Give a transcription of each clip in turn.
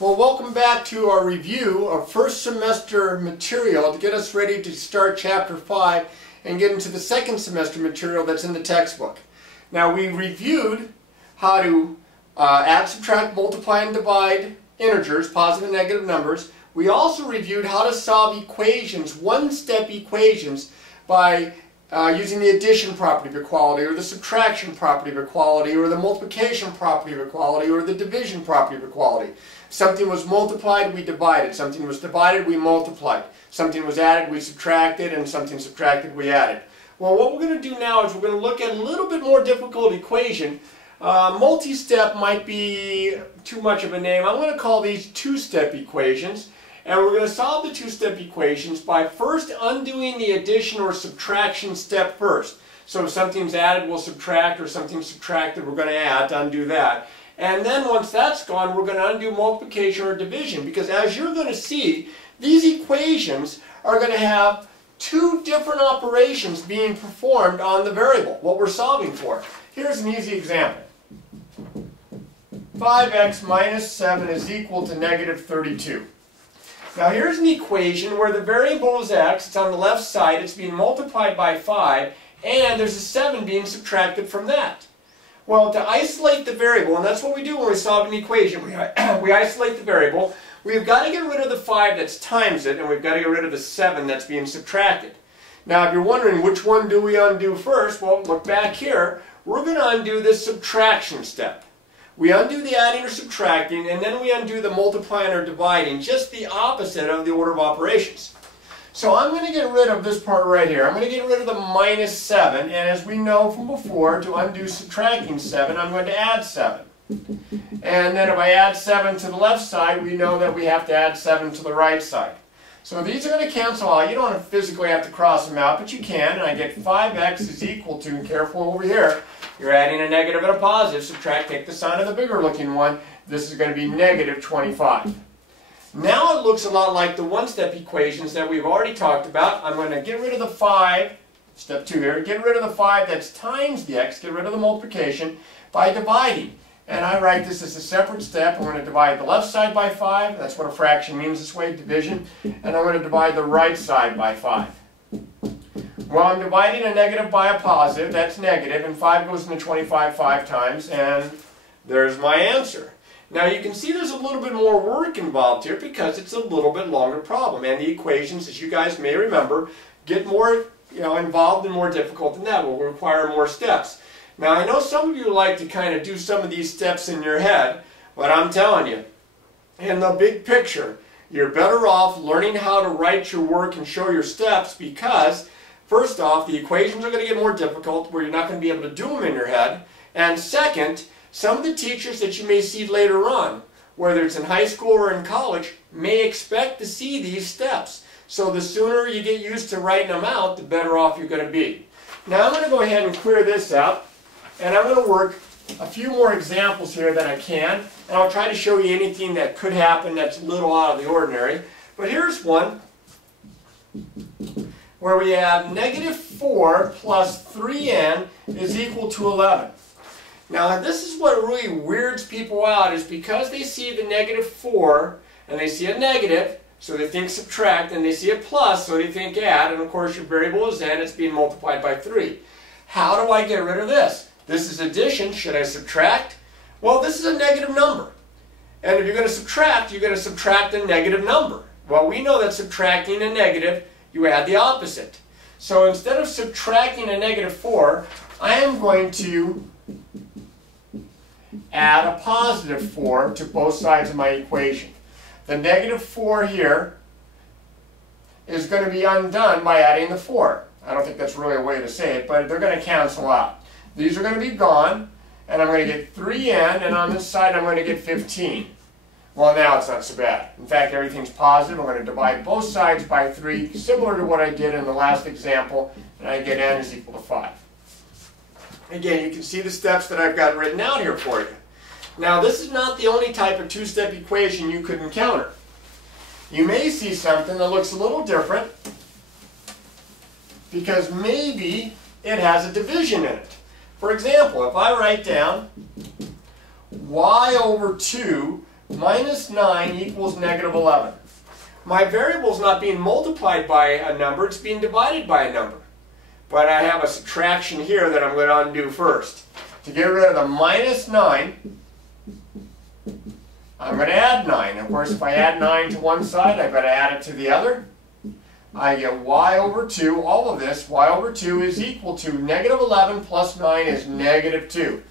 Well, welcome back to our review of first semester material to get us ready to start chapter 5 and get into the second semester material that's in the textbook. Now, we reviewed how to add, subtract, multiply, and divide integers, positive and negative numbers. We also reviewed how to solve equations, one-step equations, by using the addition property of equality, or the subtraction property of equality, or the multiplication property of equality, or the division property of equality. Something was multiplied, we divided. Something was divided, we multiplied. Something was added, we subtracted, and something subtracted, we added. Well, what we're going to do now is we're going to look at a little bit more difficult equation. Multi-step might be too much of a name. I'm going to call these two-step equations. And we're going to solve the two-step equations by first undoing the addition or subtraction step first. So if something's added, we'll subtract, or something's subtracted, we're going to add to undo that. And then once that's gone, we're going to undo multiplication or division, because as you're going to see, these equations are going to have two different operations being performed on the variable, what we're solving for. Here's an easy example. 5x minus 7 is equal to negative 32. Now here's an equation where the variable is x, it's on the left side, it's being multiplied by 5, and there's a 7 being subtracted from that. Well, to isolate the variable, and that's what we do when we solve an equation, we isolate the variable, we've got to get rid of the 5 that's times it, and we've got to get rid of the 7 that's being subtracted. Now if you're wondering which one do we undo first, well, look back here, we're going to undo this subtraction step. We undo the adding or subtracting, and then we undo the multiplying or dividing, just the opposite of the order of operations. So I'm going to get rid of this part right here. I'm going to get rid of the minus 7, and as we know from before, to undo subtracting 7, I'm going to add 7. And then if I add 7 to the left side, we know that we have to add 7 to the right side. So these are going to cancel out. You don't physically have to cross them out, but you can, and I get 5x is equal to, careful over here, you're adding a negative and a positive, subtract, take the sign of the bigger looking one, this is going to be negative 25. Now it looks a lot like the one-step equations that we've already talked about. I'm going to get rid of the 5, step 2 here, get rid of the 5 that's times the x, get rid of the multiplication, by dividing. And I write this as a separate step. I'm going to divide the left side by 5, that's what a fraction means this way, division, and I'm going to divide the right side by 5. Well, I'm dividing a negative by a positive, that's negative, and 5 goes into 25 5 times, and there's my answer. Now you can see there's a little bit more work involved here because it's a little bit longer problem, and the equations, as you guys may remember, get more involved and more difficult than that, will require more steps. Now I know some of you like to kind of do some of these steps in your head, but I'm telling you, in the big picture, you're better off learning how to write your work and show your steps, because first off, the equations are going to get more difficult where you're not going to be able to do them in your head. And second, some of the teachers that you may see later on, whether it's in high school or in college, may expect to see these steps. So the sooner you get used to writing them out, the better off you're going to be. Now I'm going to go ahead and clear this out, and I'm going to work a few more examples here that I can, and I'll try to show you anything that could happen that's a little out of the ordinary. But here's one where we have negative 4 plus 3n is equal to 11. Now this is what really weirds people out, is because they see the negative 4 and they see a negative, so they think subtract, and they see a plus, so they think add, and of course your variable is n, it's being multiplied by 3. How do I get rid of this? This is addition, should I subtract? Well, this is a negative number. And if you're going to subtract, you're going to subtract a negative number. Well, we know that subtracting a negative, you add the opposite. So instead of subtracting a negative 4, I am going to add a positive 4 to both sides of my equation. The negative 4 here is going to be undone by adding the 4. I don't think that's really a way to say it, but they're going to cancel out. These are going to be gone, and I'm going to get 3n, and on this side I'm going to get 15. Well, now it's not so bad. In fact, everything's positive. I'm going to divide both sides by 3, similar to what I did in the last example, and I get n is equal to 5. Again, you can see the steps that I've got written out here for you. Now, this is not the only type of two-step equation you could encounter. You may see something that looks a little different because maybe it has a division in it. For example, if I write down y over 2 minus 9 equals negative 11. My variable is not being multiplied by a number, it's being divided by a number. But I have a subtraction here that I'm going to undo first. To get rid of the minus 9, I'm going to add 9. Of course, if I add 9 to one side, I've got to add it to the other. I get y over 2, all of this, y over 2 is equal to negative 11 plus 9 is negative 2.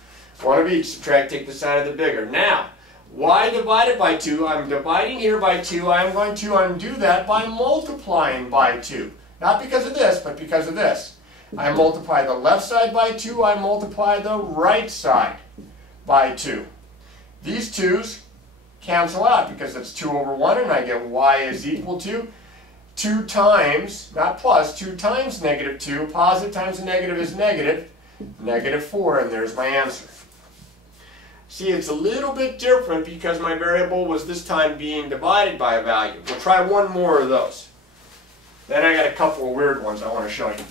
One of each, subtract, take the sign of the bigger. Now, y divided by 2, I'm dividing here by 2, I'm going to undo that by multiplying by 2. Not because of this, but because of this. I multiply the left side by 2, I multiply the right side by 2. These 2's cancel out because it's 2 over 1, and I get y is equal to 2 times, not plus, 2 times negative 2. Positive times a negative is negative, negative 4, and there's my answer. See, it's a little bit different because my variable was this time being divided by a value. We'll try one more of those. Then I got a couple of weird ones I want to show you.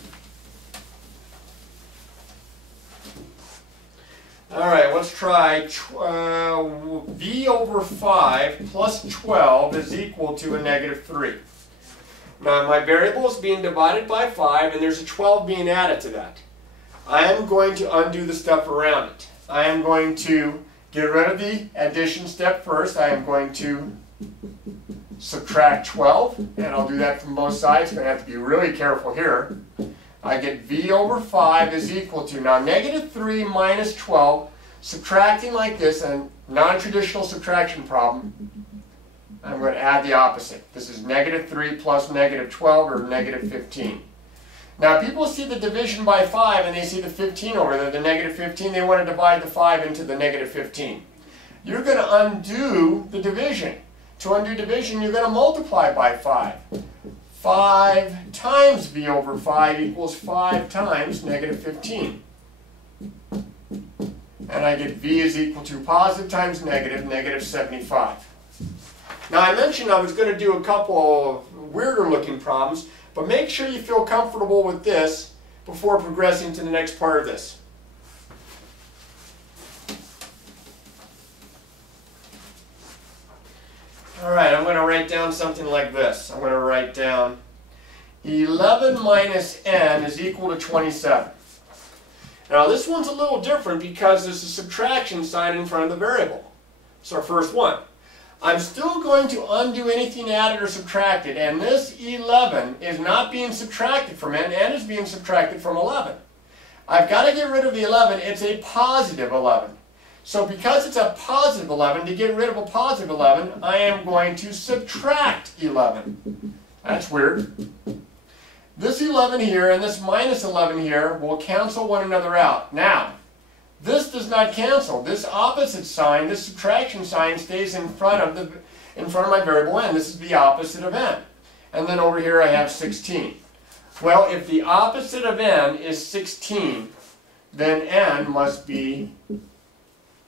Alright, let's try v over 5 plus 12 is equal to a negative 3. Now my variable is being divided by 5 and there's a 12 being added to that. I am going to undo the stuff around it. I am going to get rid of the addition step first. I am going to subtract 12, and I'll do that from both sides. I'm going to have to be really careful here. I get v over 5 is equal to, now negative 3 minus 12, subtracting like this, a non-traditional subtraction problem, I'm going to add the opposite. This is negative 3 plus negative 12, or negative 15. Now people see the division by 5 and they see the 15 over there, the negative 15, they want to divide the 5 into the negative 15. You're going to undo the division. To undo division, you're going to multiply by 5. 5 times v over 5 equals 5 times negative 15. And I get v is equal to positive times negative, negative 75. Now I mentioned I was going to do a couple of weirder looking problems, but make sure you feel comfortable with this before progressing to the next part of this. Alright, I'm going to write down something like this. I'm going to write down 11 minus n is equal to 27. Now this one's a little different because there's a subtraction sign in front of the variable. It's our first one. I'm still going to undo anything added or subtracted, and this 11 is not being subtracted from n is being subtracted from 11. I've got to get rid of the 11. It's a positive 11. So because it's a positive 11, to get rid of a positive 11, I am going to subtract 11. That's weird. This 11 here and this minus 11 here will cancel one another out. Now, this does not cancel. This opposite sign, this subtraction sign, stays in front of my variable n. This is the opposite of n. And then over here I have 16. Well, if the opposite of n is 16, then n must be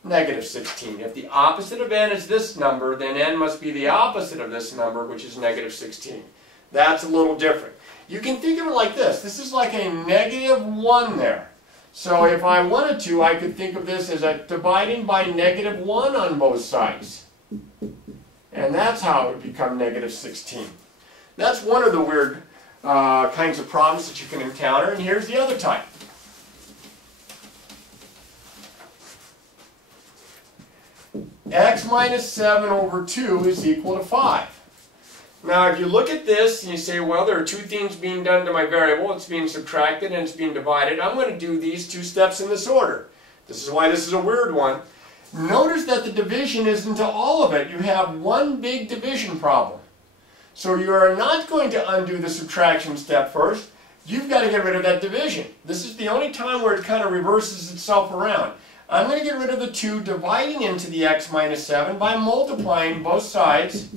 negative 16. If the opposite of n is this number, then n must be the opposite of this number, which is negative 16. That's a little different. You can think of it like this. This is like a negative 1 there. So if I wanted to, I could think of this as a dividing by negative 1 on both sides. And that's how it would become negative 16. That's one of the weird kinds of problems that you can encounter. And here's the other type. X minus 7 over 2 is equal to 5. Now if you look at this and you say, well, there are two things being done to my variable. It's being subtracted and it's being divided. I'm going to do these two steps in this order. This is why this is a weird one. Notice that the division isn't to all of it. You have one big division problem. So you are not going to undo the subtraction step first. You've got to get rid of that division. This is the only time where it kind of reverses itself around. I'm going to get rid of the 2 dividing into the x minus 7 by multiplying both sides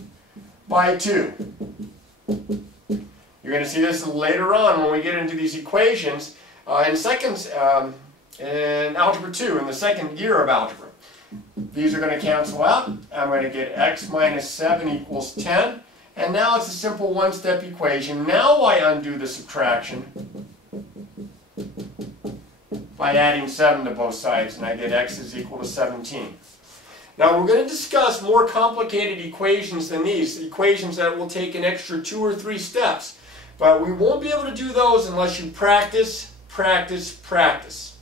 by 2. You're going to see this later on when we get into these equations in Algebra 2, in the second year of algebra. These are going to cancel out. I'm going to get x minus 7 equals 10. And now it's a simple one-step equation. Now I undo the subtraction by adding 7 to both sides, and I get x is equal to 17. Now we're going to discuss more complicated equations than these, equations that will take an extra 2 or 3 steps. But we won't be able to do those unless you practice, practice, practice.